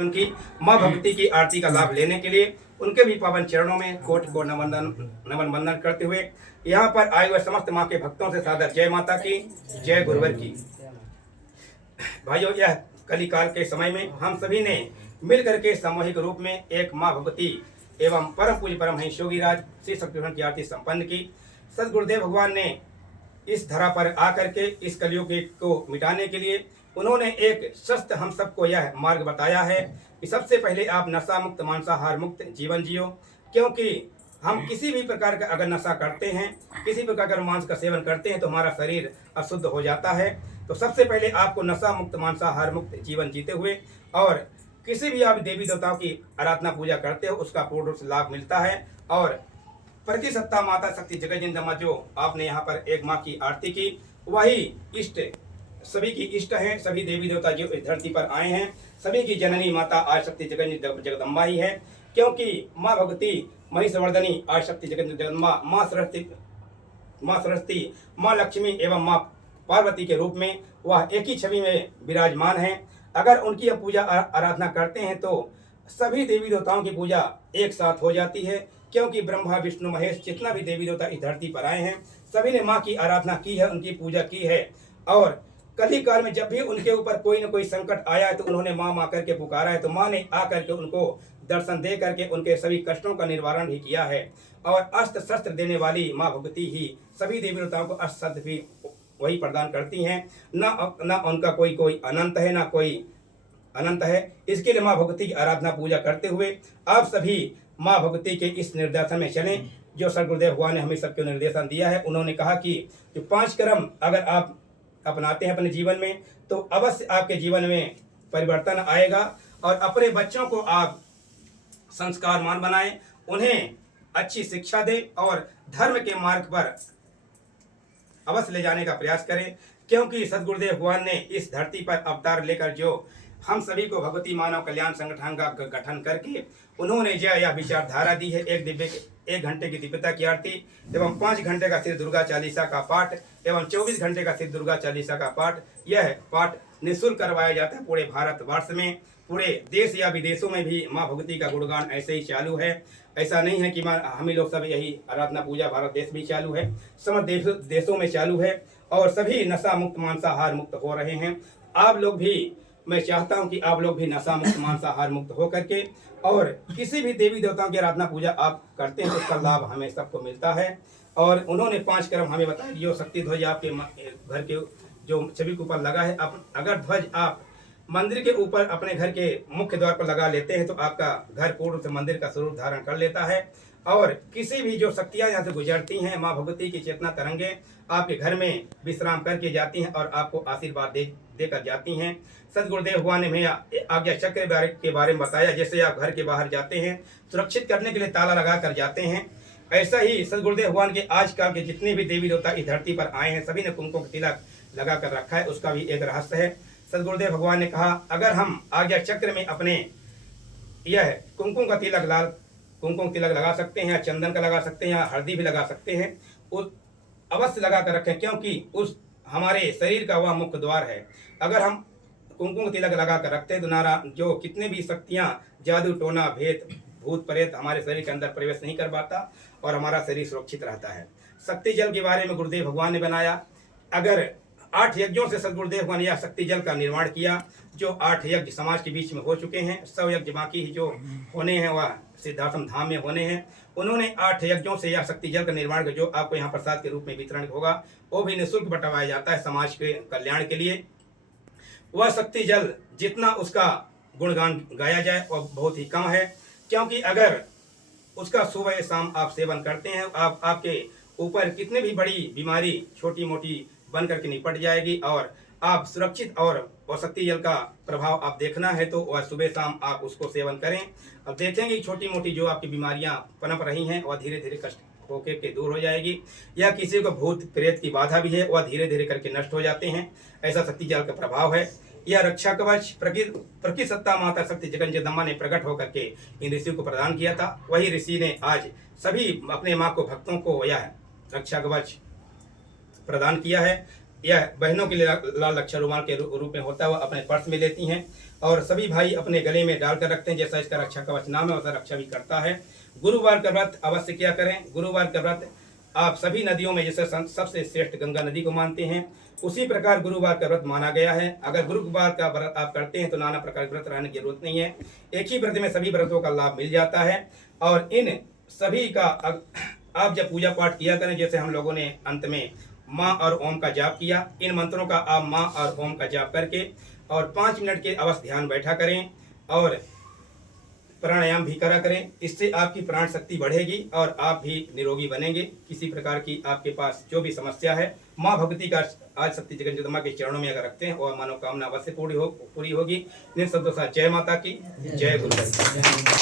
उनकी माँ भगवती की आरती का लाभ लेने के लिए उनके भी पावन चरणों में कोटि को नमन वंदन करते हुए यहाँ पर आए हुए समस्त माँ के भक्तों से सादर जय माता की, जय गुरुवर की। भाइयों, यह कली काल के समय में हम सभी ने मिल करके सामूहिक रूप में एक माँ भगवती एवं परम पूज्य परमहंस योगीराज श्री शक्तिनारायण की आरती संपन्न की। सदगुरुदेव भगवान ने इस धरा पर आकर के इस कलयुग को मिटाने के लिए उन्होंने एक सस्त हम सबको यह मार्ग बताया है कि सबसे पहले आप नशा मुक्त मांसाहार मुक्त जीवन जियो। क्योंकि हम किसी भी प्रकार का अगर नशा करते हैं, किसी प्रकार का मांस का सेवन करते हैं तो हमारा शरीर अशुद्ध हो जाता है। तो सबसे पहले आपको नशा मुक्त मांसाहार मुक्त जीवन जीते हुए और किसी भी आप देवी देवताओं की आराधना पूजा करते हो उसका पूर्ण रूप से लाभ मिलता है। और प्रति सत्ता माता शक्ति जगतजननी जो आपने यहाँ पर एक माँ की आरती की, वही इष्ट सभी की इष्ट हैं। सभी देवी देवता जो इस धरती पर आए हैं, सभी की जननी माता आदिशक्ति जगदम्बा ही है। क्योंकि माँ भगवती महिषवर्धनी आदिशक्ति जगदम्बा माँ सरस्वती माँ लक्ष्मी एवं माँ पार्वती के रूप में वह एक ही छवि में विराजमान है। अगर उनकी हम पूजा आराधना करते हैं तो सभी देवी देवताओं की पूजा एक साथ हो जाती है। क्योंकि ब्रह्मा विष्णु महेश जितना भी देवी देवता इस धरती पर आए हैं, सभी ने माँ की आराधना की है, उनकी पूजा की है। और कली काल में जब भी उनके ऊपर कोई न कोई संकट आया है तो उन्होंने माँ माँ करके पुकारा है, तो माँ ने आकर के उनको दर्शन दे करके उनके सभी कष्टों का निवारण भी किया है। और अस्त्र शस्त्र देने वाली माँ भगवती ही सभी देवी देवताओं को अस्त्र शस्त्र भी वही प्रदान करती हैं। ना उनका कोई अनंत है, ना कोई अनंत है। इसके लिए माँ भगवती की आराधना पूजा करते हुए आप सभी माँ भगवती के इस निर्देशन में चलें जो सदगुरुदेव भगवान ने हमें सबको निर्देशन दिया है। उन्होंने कहा कि जो 5 कर्म अगर आप अपनाते हैं अपने जीवन में तो अवश्य आपके जीवन में परिवर्तन आएगा। और अपने बच्चों को आप संस्कारवान बनाएं, उन्हें अच्छी शिक्षा दें और धर्म के मार्ग पर अवश्य ले जाने का प्रयास करें। क्योंकि सदगुरुदेव भगवान ने इस धरती पर अवतार लेकर जो हम सभी को भगवती मानव कल्याण संगठन का गठन करके उन्होंने जो यह विचारधारा दी है, 1 घंटे की दिव्यता की आरती एवं 5 घंटे का श्री दुर्गा चालीसा का पाठ एवं 24 घंटे का श्री दुर्गा चालीसा का पाठ, यह पाठ निःशुल्क करवाया जाता है पूरे भारतवर्ष में। पूरे देश या विदेशों में भी माँ भगवती का गुणगान ऐसे ही चालू है। ऐसा नहीं है कि हम लोग सब यही आराधना पूजा भारत देश भी चालू है, समस्त देशों में चालू है और सभी नशा मुक्त मांसाहार मुक्त हो रहे हैं। आप लोग भी, मैं चाहता हूं कि आप लोग भी नशा मुक्त मांसाहार मुक्त हो करके और किसी भी देवी देवताओं की आराधना पूजा आप करते हैं तो उसका लाभ हमें सबको मिलता है। और उन्होंने 5 कर्म हमें बताया। जो शक्ति ध्वज आपके घर के जो छवि के ऊपर लगा है, अगर ध्वज आप मंदिर के ऊपर अपने घर के मुख्य द्वार पर लगा लेते हैं तो आपका घर पूर्ण से मंदिर का स्वरूप धारण कर लेता है। और किसी भी जो शक्तियाँ यहाँ से गुजरती हैं, माँ भगवती की चेतना तरंगे आपके घर में विश्राम करके जाती हैं और आपको आशीर्वाद देकर जाती हैं। सदगुरुदेव भगवान ने हमें आज्ञा चक्र के बारे में बताया। जैसे आप घर के बाहर जाते हैं सुरक्षित करने के लिए ताला लगा कर जाते हैं, ऐसा ही सदगुरुदेव भगवान के आजकल के जितने भी देवी देवता इस धरती पर आए हैं सभी ने कुमकुम तिलक लगा कर रखा है। उसका भी एक रहस्य है। सदगुरुदेव भगवान ने कहा अगर हम आज्ञा चक्र में अपने यह कुमकुम का तिलक, लाल कुमकुम तिलक लगा सकते हैं, चंदन का लगा सकते हैं या हल्दी भी लगा सकते हैं, उस अवश्य लगा कर रखें। क्योंकि उस हमारे शरीर का वह मुख्य द्वार है। अगर हम कुमकुम तिलक लगा कर रखते हैं तो नारा जो कितने भी शक्तियाँ, जादू टोना भेद भूत प्रेत हमारे शरीर के अंदर प्रवेश नहीं कर पाता और हमारा शरीर सुरक्षित रहता है। शक्ति जल के बारे में गुरुदेव भगवान ने बनाया। अगर 8 यज्ञों से सदगुरुदेव भगवान ने यह शक्ति जल का निर्माण किया। जो 8 यज्ञ समाज के बीच में हो चुके हैं, 100 यज्ञ बाकी जो होने हैं वह सिद्धार्थम धाम में होने हैं। उन्होंने 8 यज्ञों से यह शक्ति जल का निर्माण जो आपको यहाँ प्रसाद के रूप में वितरण होगा वो भी निःशुल्क बंटवाया जाता है समाज के कल्याण के लिए। वह शक्ति जल जितना उसका गुणगान गाया जाए वह बहुत ही कम है। क्योंकि अगर उसका सुबह शाम आप सेवन करते हैं आपके ऊपर कितने भी बड़ी बीमारी छोटी मोटी बन करके निपट जाएगी और आप सुरक्षित। और वह शक्ति जल का प्रभाव आप देखना है तो वह सुबह शाम आप उसको सेवन करें। अब देखेंगे छोटी मोटी जो आपकी बीमारियां पनप रही हैं वह धीरे धीरे कष्ट होकर के दूर हो जाएगी। या किसी को भूत प्रेत की बाधा भी है वह धीरे धीरे करके नष्ट हो जाते हैं। ऐसा शक्ति जल का प्रभाव है। यह रक्षा कवच प्रकृति सत्ता माता शक्ति जगदम्बा ने प्रकट होकर के इन ऋषियों को प्रदान किया था। वही ऋषि ने आज सभी अपने माँ को भक्तों को यह रक्षा कवच प्रदान किया है। यह बहनों के लिए लाल रक्षा रुमाल के रूप में होता है, वह अपने पर्स में लेती हैं और सभी भाई अपने गले में डालकर रखते हैं। जैसा इसका रक्षा कवच नाम है वैसा रक्षा भी करता है। गुरुवार का व्रत अवश्य क्या करें। गुरुवार का व्रत आप सभी नदियों में जैसे सबसे श्रेष्ठ गंगा नदी को मानते हैं, उसी प्रकार गुरुवार का व्रत माना गया है। अगर गुरुवार का व्रत आप करते हैं तो नाना प्रकार के व्रत रहने की जरूरत नहीं है, एक ही व्रत में सभी व्रतों का लाभ मिल जाता है। और इन सभी का आप जब पूजा पाठ किया करें, जैसे हम लोगों ने अंत में माँ और ओम का जाप किया, इन मंत्रों का आप माँ और ओम का जाप करके और 5 मिनट के अवश्य ध्यान बैठा करें और प्राणायाम भी करा करें। इससे आपकी प्राण शक्ति बढ़ेगी और आप भी निरोगी बनेंगे। किसी प्रकार की आपके पास जो भी समस्या है, माँ भगवती का आज शक्ति जगन्नाथ के चरणों में अगर रखते हैं और मनोकामना अवश्य पूरी होगी। निःशब्द जय माता की जय गुरु।